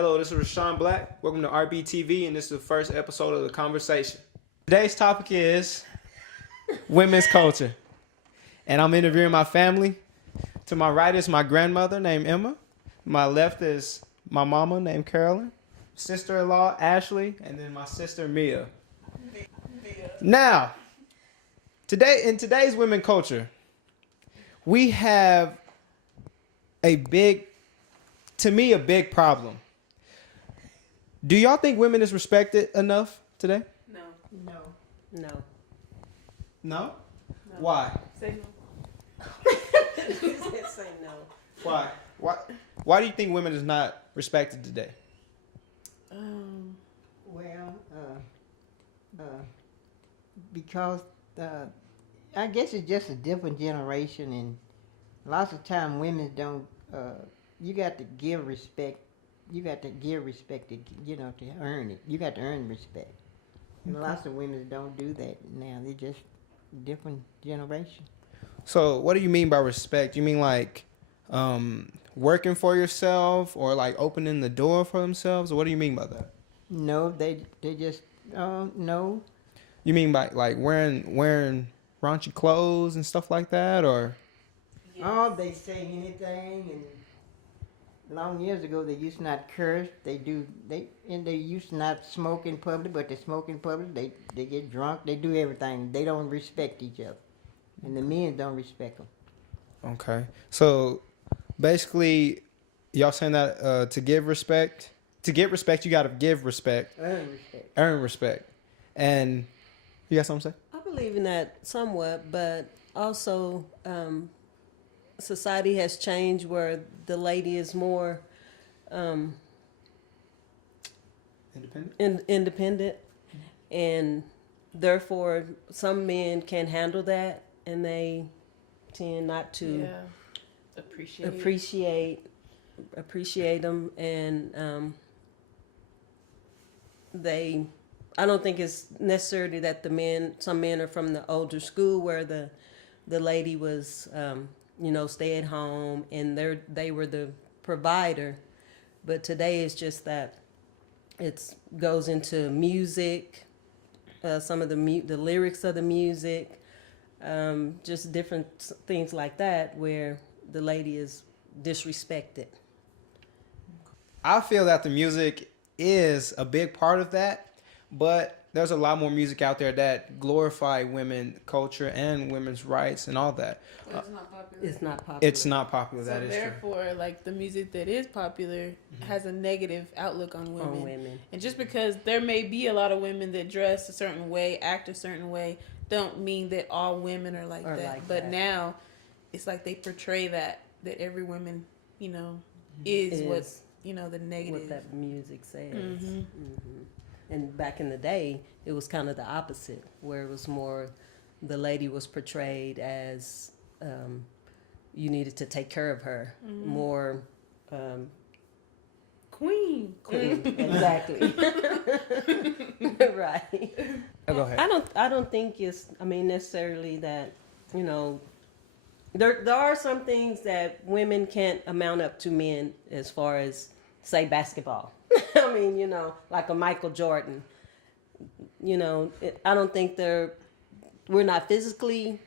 Hello, this is Rashawn Black. Welcome to RBTV, and this is the first episode of the Conversation. Today's topic is women's culture. And I'm interviewing my family. To my right is my grandmother named Emma. My left is my mama named Carolyn. Sister-in-law Ashley, and then my sister Mia. Now, in today's women culture, we have a big problem. Do y'all think women is respected enough today? No. No? No. Why? Say no. Say no. Why? Why do you think women is not respected today? Because I guess it's just a different generation, and lots of time women don't. You got to give respect. You got to give respect to earn it. You got to earn respect. And lots of women don't do that now. They're just different generation. So, what do you mean by respect? You mean like working for yourself, or like opening the door for themselves, or what do you mean by that? No, they just no. You mean by like wearing raunchy clothes and stuff like that, or? Yes. Oh, they say anything, and long years ago they used to not curse. They used to not smoke in public, but they smoke in public. They get drunk. They do everything. They don't respect each other, and the men don't respect them. Okay, so basically, y'all saying that to get respect, you gotta give respect. Earn respect. And you got something to say? I believe in that somewhat, but also society has changed where the lady is more independent, and therefore some men can handle that, and they tend not to appreciate them, and I don't think it's necessarily that some men are from the older school where the lady was, stay at home and they were the provider. But today it's just that it goes into music, some of the lyrics of the music, just different things like that where the lady is disrespected. I feel that the music is a big part of that. But there's a lot more music out there that glorify women culture and women's rights and all that. It's not popular. It's not popular. So that is therefore, true. like the music that is popular has a negative outlook on women. And just because there may be a lot of women that dress a certain way, act a certain way, don't mean that all women are like that. But now, it's like they portray that every woman, is what's the negative. What that music says. Mm-hmm. Mm-hmm. And back in the day, it was kind of the opposite, where it was more the lady was portrayed as you needed to take care of her, more queen. Exactly. Right. Go ahead. I don't think it's necessarily that there are some things that women can't amount up to men, as far as say basketball. Like a Michael Jordan. I don't think we're not physically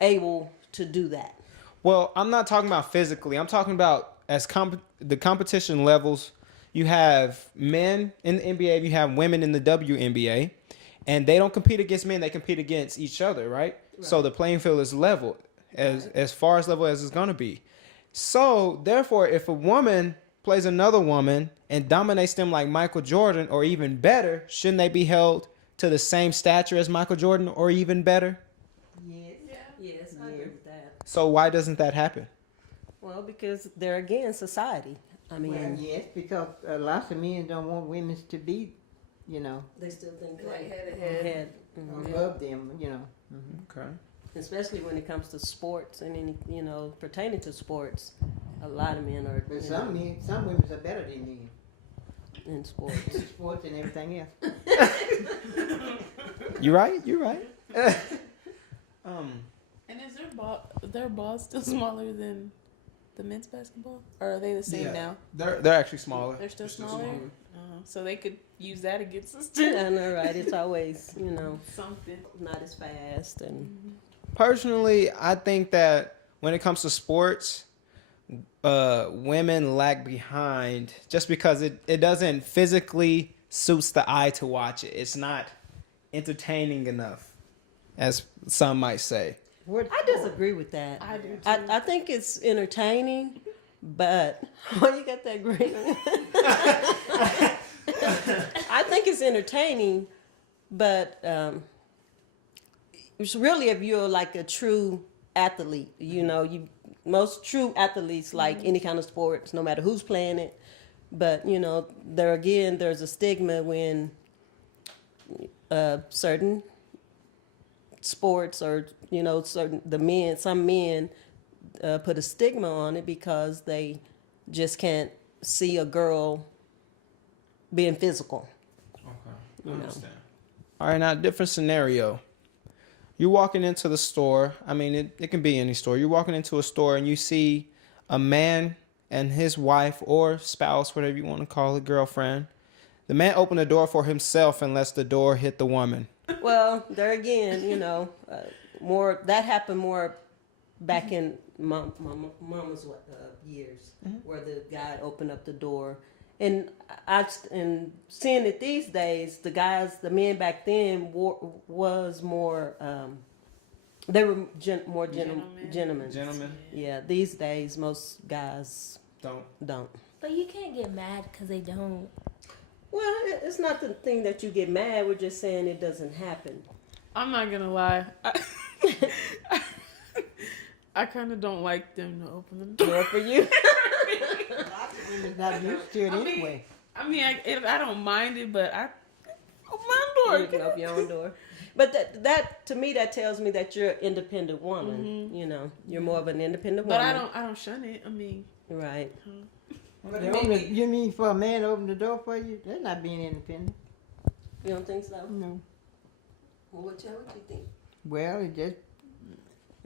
able to do that. Well, I'm not talking about physically. I'm talking about the competition levels. You have men in the NBA, you have women in the WNBA, and they don't compete against men, they compete against each other, right? So the playing field is level, as far as level as it's going to be. So, therefore, if a woman plays another woman and dominates them like Michael Jordan, or even better, shouldn't they be held to the same stature as Michael Jordan, or even better? Yes, I agree with that. So why doesn't that happen? Well, because they're against society. Yes, because lots of men don't want women to be, they still think Like head. above them, Okay. Especially when it comes to sports and any, pertaining to sports. A lot of men are. But some women are better than men in sports. in sports and everything else. You're right. And is their balls still smaller than the men's basketball? Or are they the same now? They're actually smaller. They're still smaller? So they could use that against us too. I know, right? It's always, Something. not as fast. And Personally, I think that when it comes to sports, women lag behind just because it doesn't physically suits the eye to watch it. It's not entertaining enough, as some might say. I disagree with that. I do too. I think it's entertaining, but why you got that green? I think it's entertaining, but it's really if you're like a true athlete, most true athletes like any kind of sports, no matter who's playing it. But there's a stigma when certain sports or some men put a stigma on it because they just can't see a girl being physical. Okay, I understand. All right, now different scenario. You're walking into the store. I mean, it can be any store. You're walking into a store and you see a man and his wife or spouse, whatever you want to call it, girlfriend. The man opened the door for himself and lets the door hit the woman. Well, there again, more that happened more back in mama's years, where the guy opened up the door, and seeing it these days, the men back then was more. They were more gentlemen. Gentlemen. Yeah, these days most guys don't. But you can't get mad because they don't. Well, it's not the thing that you get mad. We're just saying it doesn't happen. I'm not gonna lie. I kind of don't like them to open the door for you. Women's not used to it anyway. I don't mind it, but I open my door. You can open your own door. But that to me, that tells me that you're an independent woman. You're more of an independent woman. But I don't shun it. Right. You mean for a man to open the door for you? That's not being independent. You don't think so? No. Well, what you think? Well,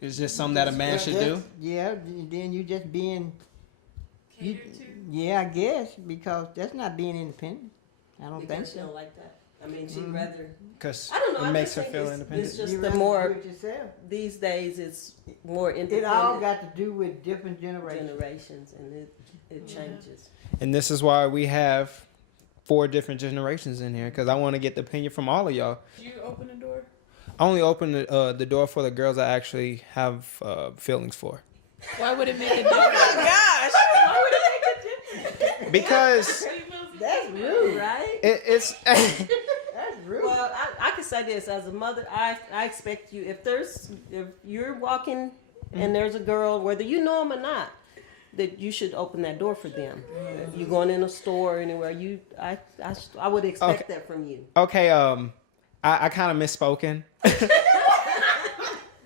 It's just something that a man should do. Yeah, then you just being. Catered to? Yeah, I guess, because that's not being independent. I don't think She so. don't like that. I mean, she'd rather. Because I don't know. it makes her just feel think independent. It's just You the rather more do it yourself. these days. It's more independent. It all got to do with different generations, and it changes. And this is why we have 4 different generations in here, because I want to get the opinion from all of y'all. Do you open the door? I only open the door for the girls I actually have feelings for. Why would it make a difference? Oh my gosh! Why would it make a difference? Because That's rude, right? it's That's rude. Well, I can say this as a mother. I expect you if you're walking and there's a girl, whether you know them or not, that you should open that door for them. If you're going in a store or anywhere, I would expect that from you. okay. I kind of misspoken.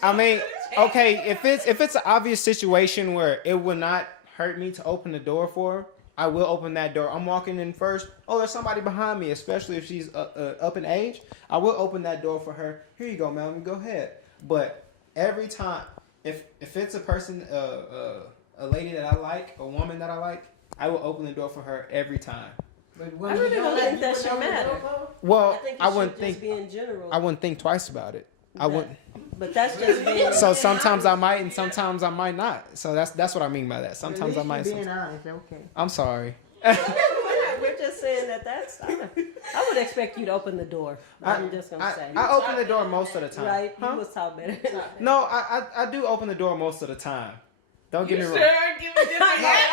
I mean, okay, if it's an obvious situation where it would not hurt me to open the door for her, I will open that door. I'm walking in first. Oh, there's somebody behind me, especially if she's up in age. I will open that door for her. Here you go, ma'am. Go ahead. But every time, if it's a person, a lady that I like, a woman that I like, I will open the door for her every time. But I really don't think that should matter. Well, I wouldn't think think. be in general. I wouldn't think twice about it. I wouldn't. But that's just being. So sometimes I might, and sometimes I might not. So that's what I mean by that. Sometimes I might. Being honest, okay. I'm sorry. We're just saying that's. I would expect you to open the door. I'm just gonna say. I open the door most of the time. Right? Huh? You was taught better. No, I do open the door most of the time. Don't get me wrong.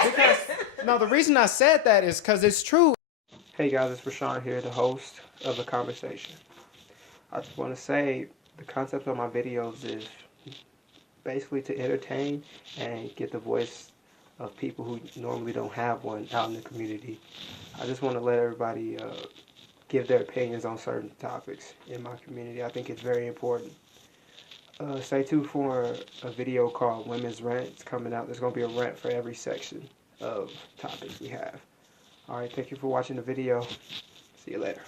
Because the reason I said that is because it's true. Hey guys, it's Rashawn here, the host of the Conversation. I just want to say the concept of my videos is basically to entertain and get the voice of people who normally don't have one out in the community. I just want to let everybody give their opinions on certain topics in my community. I think it's very important. Stay tuned for a video called Women's Rant. It's coming out. There's going to be a rant for every section of topics we have. Alright, thank you for watching the video. See you later.